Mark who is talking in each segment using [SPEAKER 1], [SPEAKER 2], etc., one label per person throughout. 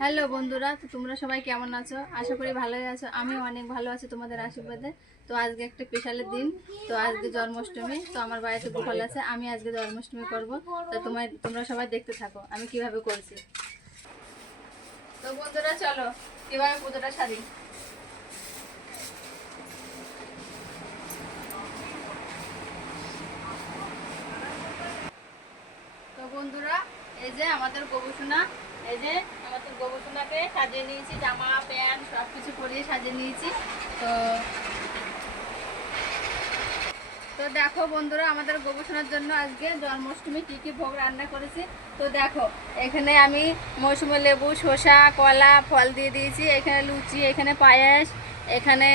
[SPEAKER 1] Hello বন্ধুরা, তো তোমরা সবাই কেমন আছো? আশা করি ভালোই আছো। আমি অনেক ভালো আছি তোমাদের আশীর্বাদে। তো আজকে একটা স্পেশালের দিন। তো আজকে জন্মাষ্টমী, তো আমার বাড়িতে গোপাল আছে। আমি আজকে জন্মাষ্টমী করব। তো তোমার তোমরা সবাই দেখতে থাকো, আমি কীভাবে করছি। তো বন্ধুরা, চলো কীভাবে পুজোটা সারি। তো বন্ধুরা, এই যে আমাদের গবেষণা এই যে আমাদের গবেষণাকে সাজিয়ে নিয়েছি, জামা, প্যান্ট সব কিছু পরিয়ে সাজিয়ে নিয়েছি। তো তো দেখো বন্ধুরা, আমাদের গবেষণার জন্য আজকে জন্মাষ্টমী কী কী ভোগ রান্না করেছি। তো দেখো, এখানে আমি মৌসুমি লেবু, শসা, কলা, ফল দিয়ে দিয়েছি। এখানে লুচি, এখানে পায়েস, এখানে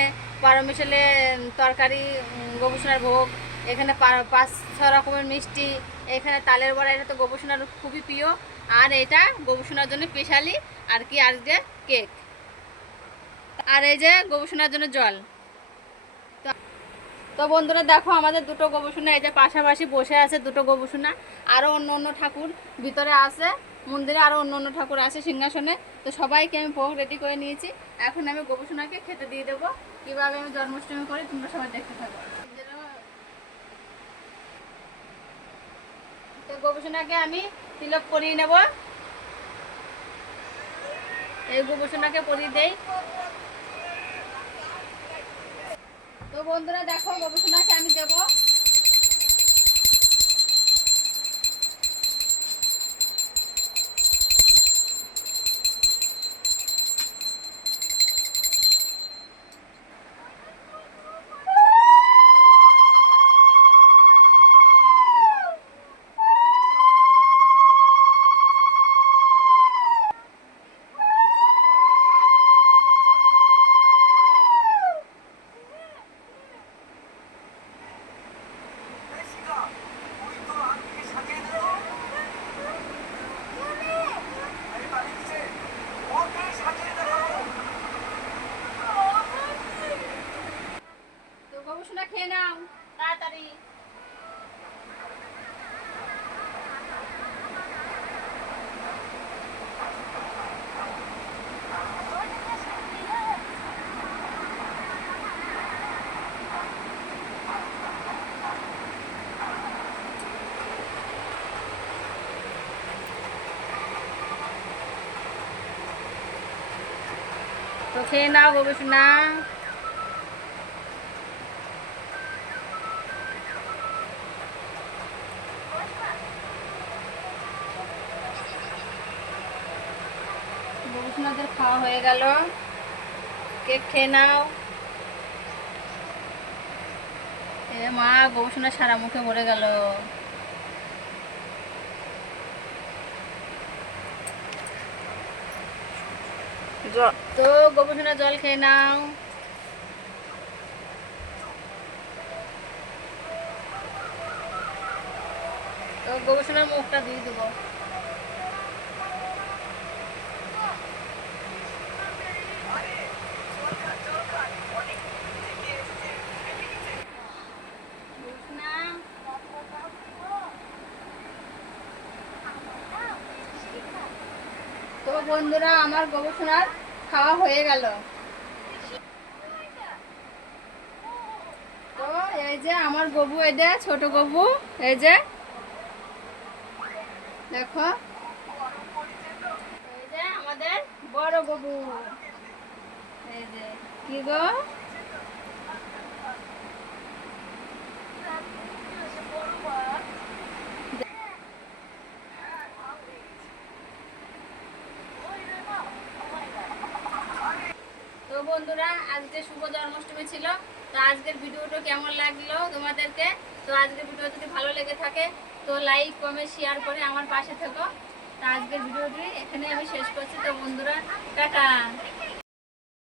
[SPEAKER 1] বারো মিশালে তরকারি গবেষণার ভোগ। এখানে পাঁচ, ছ রকমের মিষ্টি, এখানে তালের বড়া, এটা তো গবেষণার খুবই প্রিয়। আর এটা গবেষণার জন্য স্পেশালি আর কি আজকে কেক আর এই যে গবেষণার জন্য জল। তো- তো বন্ধুরা দেখো, আমাদের দুটো গবেষণা এই যে পাশাপাশি বসে আছে দুটো গবেষণা আরও অন্য অন্য ঠাকুর ভিতরে আছে, মন্দিরে আরও অন্য অন্য ঠাকুর আছে সিংহাসনে। তো সবাইকে আমি ভোগ রেডি করে নিয়েছি। এখন আমি গবেষণাকে খেতে দিয়ে দেবো। কীভাবে আমি জন্মাষ্টমী করি তোমরা সবাই দেখতে থাকো। গবেষণাকে আমি তিলক করিয়ে নেব। এই গবেষণাকে করিয়ে দেই। তো বন্ধুরা দেখো গবেষণাকে আমি দেব। নাও তাড়াতাড়ি তো খেয়ে নাও গবেষণা গবেষণাদের খাওয়া হয়ে গেল। কেক খেয়ে নাও। এ মা গবেষণা সারা মুখে ভরে গেল। তো গবেষণা জল খেয়ে নাও। তো গবেষণার মুখটা দিয়ে দেবো গবেষণা তো বন্ধুরা, আমার গবেষণার খাওয়া হয়ে গেল। তো এই যে আমার গবু, এই যে ছোট গবু, এই যে দেখো। আমাদের বড় গবু। এই যে, কি গো তো বন্ধুরা, আজকে শুভ জন্মাষ্টমী ছিল, তো আজকের ভিডিওটা কেমন লাগল তোমাদেরকে? তো আজকের ভিডিও যদি ভালো লেগে থাকে, তো লাইক, কমেন্ট শেয়ার করে আমার পাশে থেকো। তো আজকের ভিডিওটি এখানে আমি শেষ করছি। তো বন্ধুরা, টাটা!